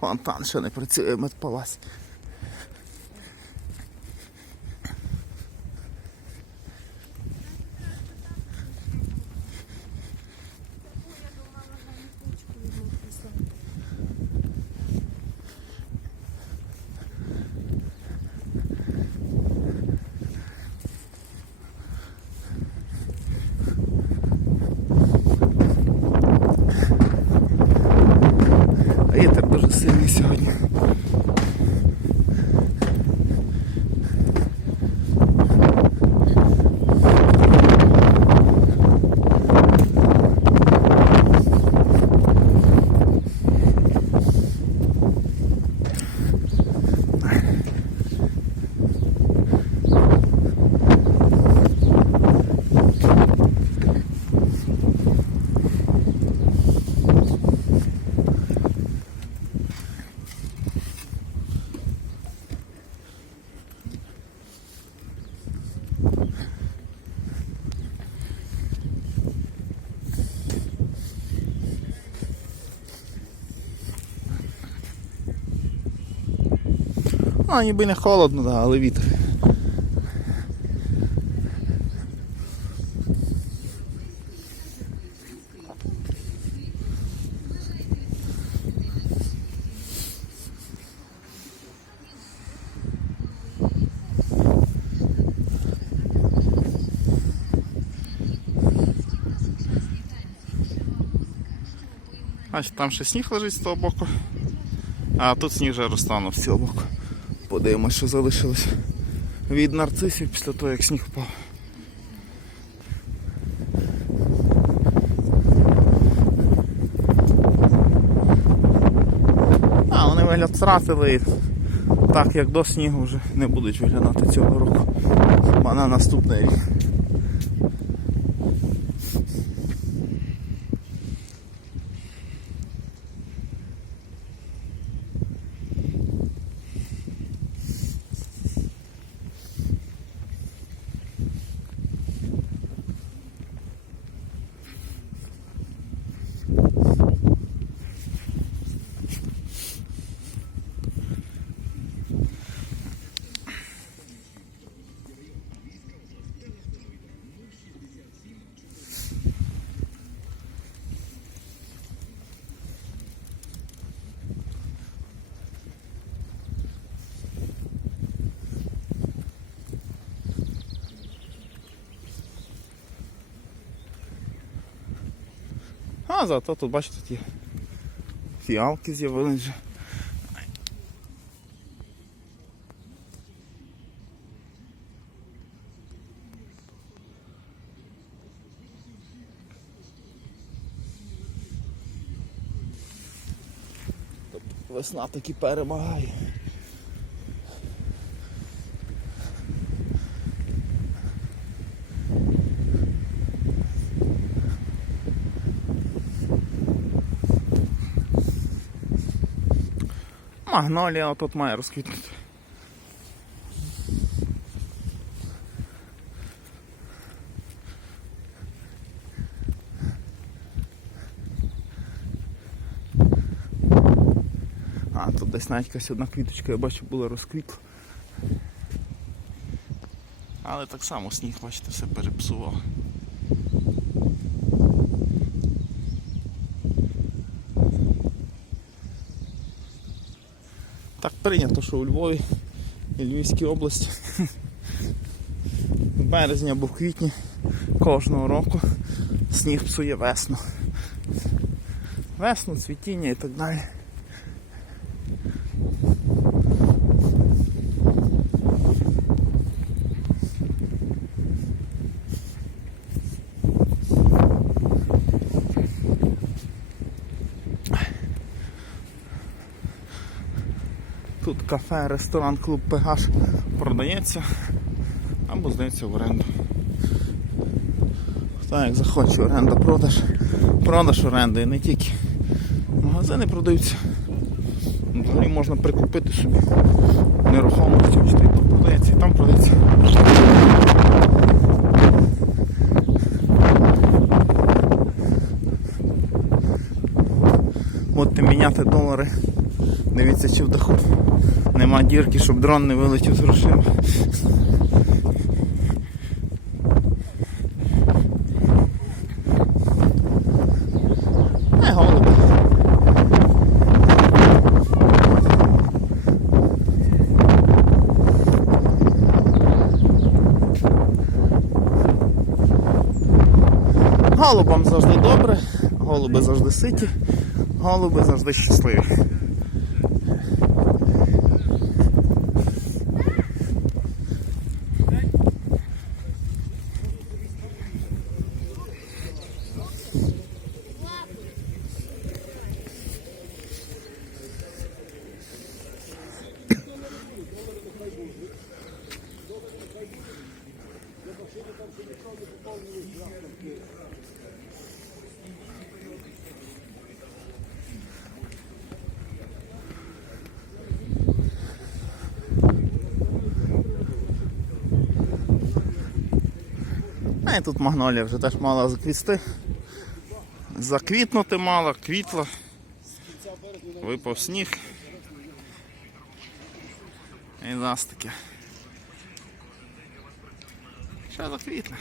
Фонтан ще не працює, медпалась. А Вітер дуже сильний сьогодні. А, ніби не холодно, да, але вітер. Бачите, там ще сніг лежить з того боку, а тут сніг вже розтанув з цього боку. Подивимось, що залишилось від нарцисів після того, як сніг впав. А, вони вигляд втратили і так як до снігу вже не будуть виглядати цього року. Хіба на наступний рік. А зато тут, бачите, ті фіалки з'явились вже. Тобто Весна таки перемагає. Магнолія тут має розквітнути. А, тут десь навіть якась одна квіточка, я бачу, була розквітла. Але так само сніг, бачите, все перепсував. Так прийнято, що у Львові і Львівській області в березні або в квітні кожного року сніг псує весну. Весну, цвітіння і так далі. Тут кафе, ресторан, клуб Пегаш продається або здається в оренду. Хто як захоче, оренда, продаж, продаж оренди і не тільки. Магазини продаються. Взагалі можна прикупити собі нерухомості, ось тут продається і там продається. Будете міняти долари Дивіться, чи в даху нема дірки, щоб дрон не вилетів з грошима. Голубам завжди добре, голуби завжди ситі, голуби завжди щасливі. А і тут магнолія вже теж мала заквісти. Заквітнути мала, квітла. Випав сніг. І нас таке. Ще заквітне.